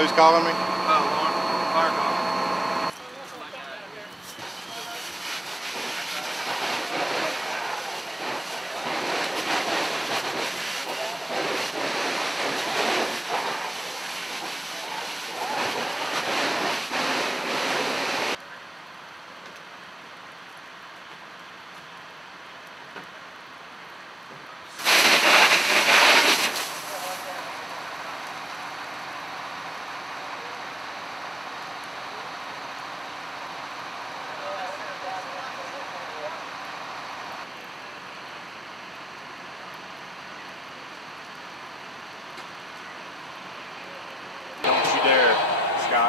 Who's calling me? Fire call.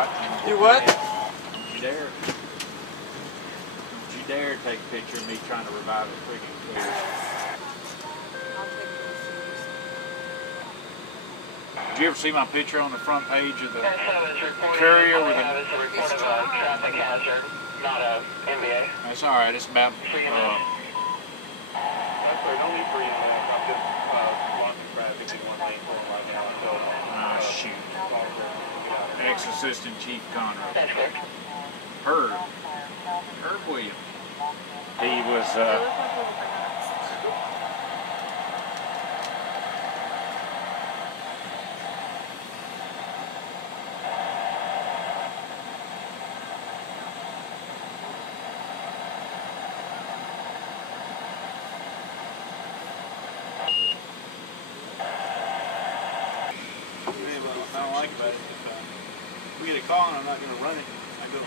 right. You what? You dare? You dare take a picture of me trying to revive a freaking cruise? Did you ever see my picture on the front page of the Courier with a report of a traffic hazard, not a MBA. That's all right. It's about. Don't leave for you. I'm just blocking traffic in one lane for right now. Shoot. Ex-Assistant Chief Conrad. That's correct. Herb Williams. He was. I don't like about it. If we get a call and I'm not going to run it, I go.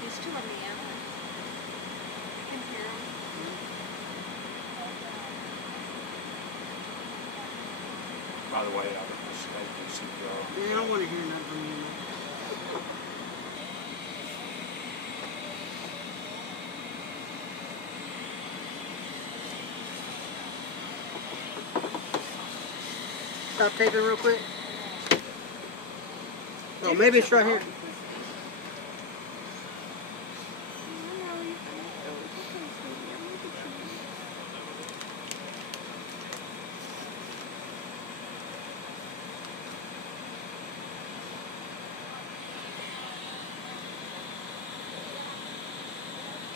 These two on the end. You can hear them. By the way, I was mistaken CPR. Yeah, I don't want to hear nothing from you. Stop taping real quick. Oh, maybe it's right here.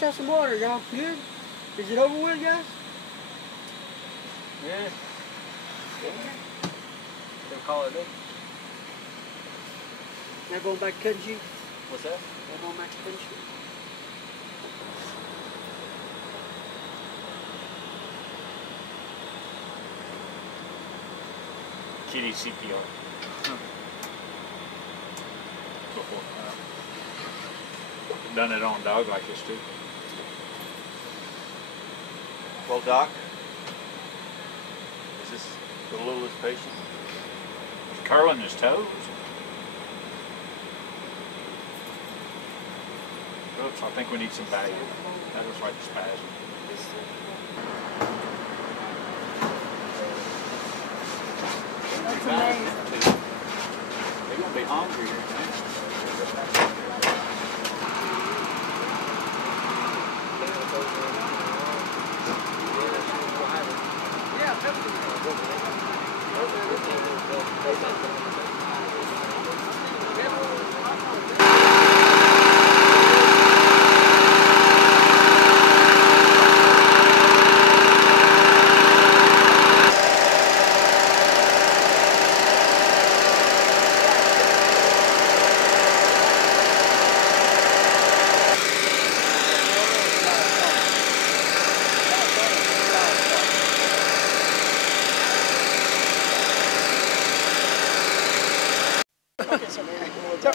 Got some water, y'all. Good? Is it over with, guys? Yeah. They'll call it in. Now going back to cutting sheet? What's that? Now going back to cutting sheet? Kitty CPR. Before. Done it on a dog like this too. Well, Doc, is this the littlest patient? He's curling his toes. Oops, I think we need some value. That looks like a spasm. That's amazing. They're gonna be hungry here, man.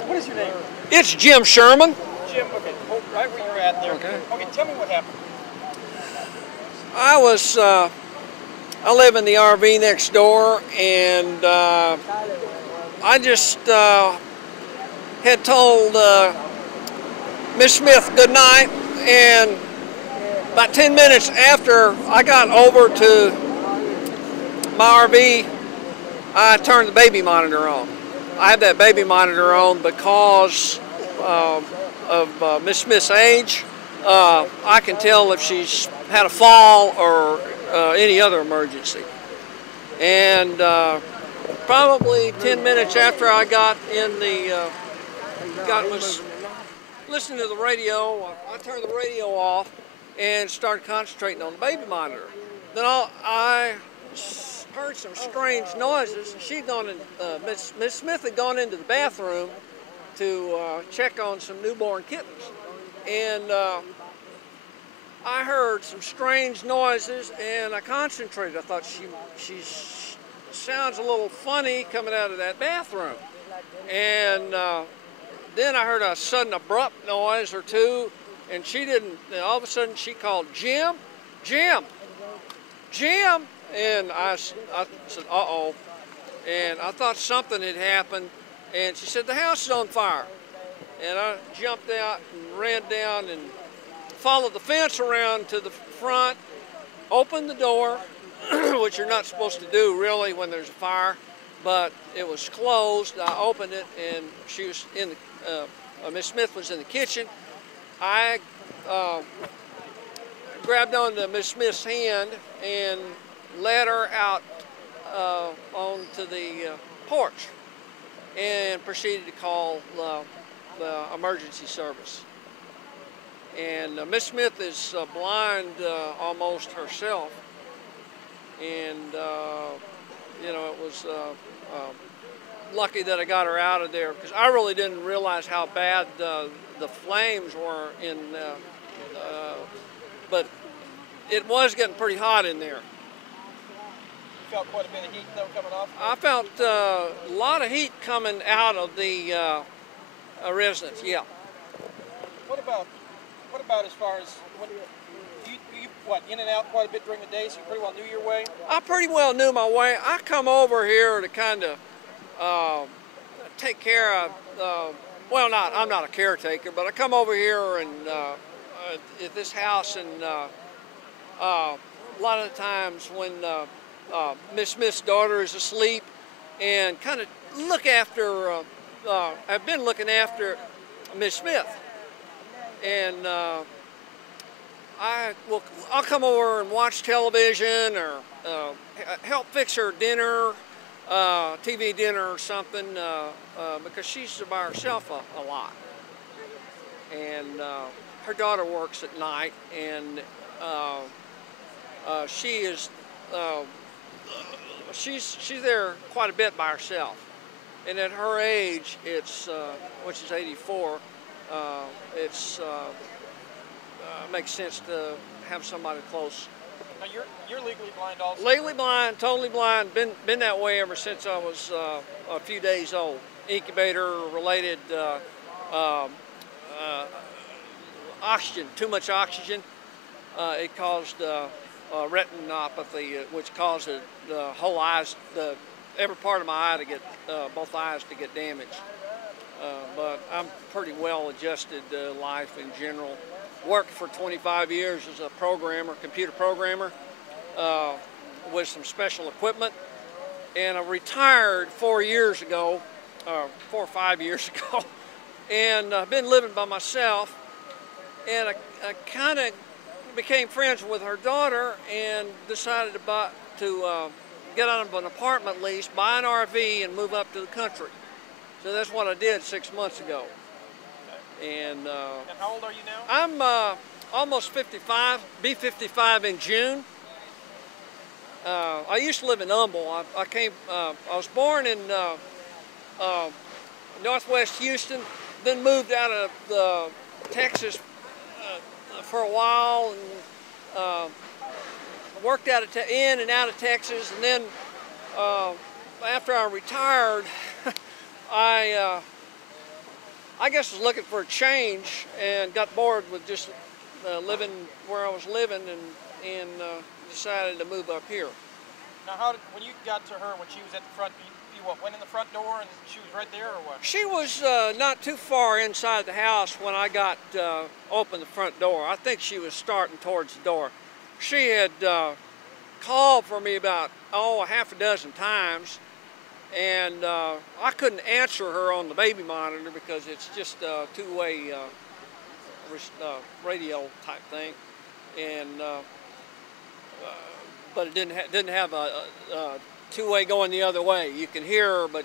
What is your name? It's Jim Sherman. Jim, okay, hold right where you're at there. Okay. Okay, tell me what happened. I live in the RV next door, and I just had told Miss Smith good night, and about 10 minutes after I got over to my RV, I turned the baby monitor on. I have that baby monitor on because of Miss Smith's age. I can tell if she's had a fall or any other emergency. And probably 10 minutes after I got in the, was listening to the radio, I turned the radio off and started concentrating on the baby monitor. Then I heard some strange noises. She'd gone in, Miss Smith had gone into the bathroom to check on some newborn kittens. And I heard some strange noises, and I concentrated. I thought she's sounds a little funny coming out of that bathroom. And then I heard a sudden abrupt noise or two, and she didn't, and all of a sudden she called, Jim, Jim, Jim. And I said, uh-oh. And I thought something had happened, and she said, the house is on fire. And I jumped out and ran down and followed the fence around to the front, opened the door, which you're not supposed to do really when there's a fire, but it was closed. I opened it, and she was in the, Miss Smith was in the kitchen. I grabbed onto Miss Smith's hand and led her out onto the porch and proceeded to call the emergency service. And Miss Smith is blind almost herself, and you know, it was lucky that I got her out of there, because I really didn't realize how bad the flames were in, but it was getting pretty hot in there. You felt quite a bit of heat though coming off? I felt a lot of heat coming out of the residence, yeah. What about as far as, what, in and out quite a bit during the day, so you pretty well knew your way? I pretty well knew my way. I come over here to kind of take care of, well, I'm not a caretaker, but I come over here and at this house, and a lot of the times when Miss Smith's daughter is asleep, and kind of look after, I've been looking after Miss Smith. And I'll come over and watch television, or help fix her dinner, TV dinner or something, because she's by herself a lot. And her daughter works at night, and she's there quite a bit by herself. And at her age, it's which is 84. It's makes sense to have somebody close. Now you're legally blind also? Legally blind, totally blind. Been that way ever since I was a few days old. Incubator-related oxygen, too much oxygen. It caused retinopathy, which caused the whole eyes, every part of my eye to get, both eyes to get damaged. But I'm pretty well adjusted to life in general. Worked for 25 years as a programmer, computer programmer, with some special equipment. And I retired 4 years ago, 4 or 5 years ago, and I've been living by myself. And I kind of became friends with her daughter and decided to get out of an apartment lease, buy an RV, and move up to the country. So that's what I did 6 months ago. And how old are you now? I'm almost 55, be 55 in June. I used to live in Humble. I was born in Northwest Houston, then moved out of Texas for a while, and worked out in and out of Texas, and then after I retired, I guess was looking for a change and got bored with just living where I was living, and decided to move up here. Now, when you got to her when she was at the front, you went in the front door and she was right there, or what? She was not too far inside the house when I got opened the front door. I think she was starting towards the door. She had called for me about, a half a dozen times, and I couldn't answer her on the baby monitor because it's just a two-way radio type thing, and but it didn't have a two-way going the other way. You can hear her,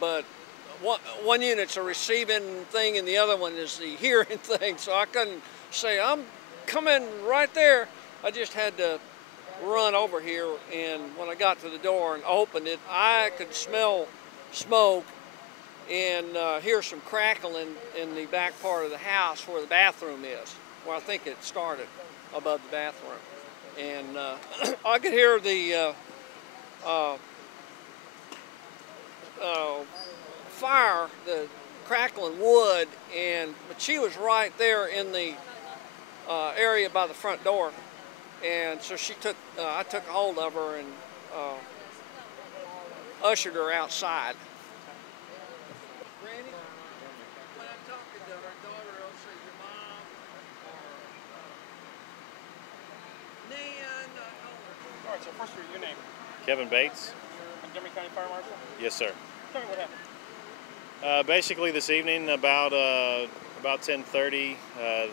but one unit's a receiving thing and the other one is the hearing thing. So I couldn't say, I'm coming right there. I just had to run over here, and when I got to the door and opened it, I could smell smoke and hear some crackling in the back part of the house where the bathroom is, where I think it started above the bathroom. And I could hear the fire, the crackling wood, but she was right there in the area by the front door, and so I took hold of her and ushered her outside. Randy, when I'm talking to her daughter, I'll say your mom or Nan. All right, so first, your name. Kevin Bates? Montgomery County Fire Marshal? Yes, sir. Tell me what happened. Basically, this evening, about 10:30, the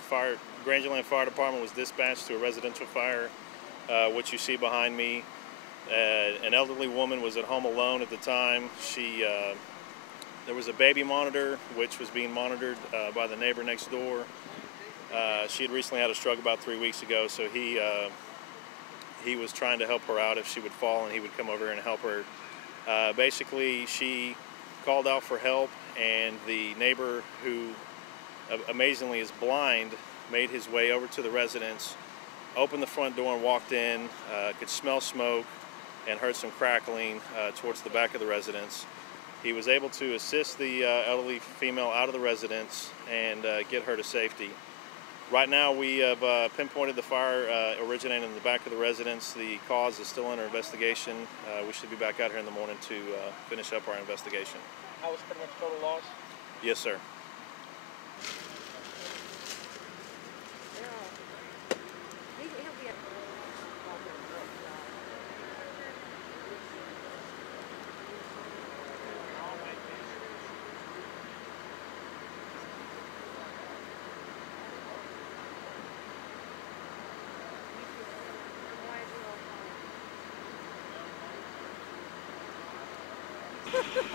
Grangerland Fire Department was dispatched to a residential fire, which you see behind me. An elderly woman was at home alone at the time. There was a baby monitor, which was being monitored by the neighbor next door. She had recently had a stroke about 3 weeks ago, so he was trying to help her out if she would fall, and he would come over and help her. Basically, she called out for help, and the neighbor, who amazingly is blind, made his way over to the residence, opened the front door and walked in, could smell smoke and heard some crackling towards the back of the residence. He was able to assist the elderly female out of the residence and get her to safety. Right now we have pinpointed the fire originating in the back of the residence. The cause is still under investigation. We should be back out here in the morning to finish up our investigation. How was pretty much total loss? Yes, sir.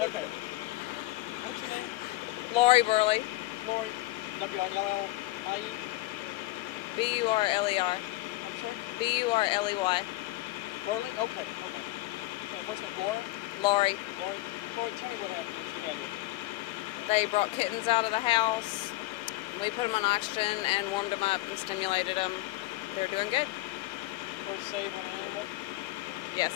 Okay. What's your name? Lori Burley. Lori. W-I-L-L-I-E? B-U-R-L-E-R. I'm sorry? B-U-R-L-E-Y. Burley? Okay. Okay. What's name? Laura? Lori. Lori? Lori, tell me what happened when you got here. They brought kittens out of the house. We put them on oxygen and warmed them up and stimulated them. They're doing good. First save on an animal? Yes.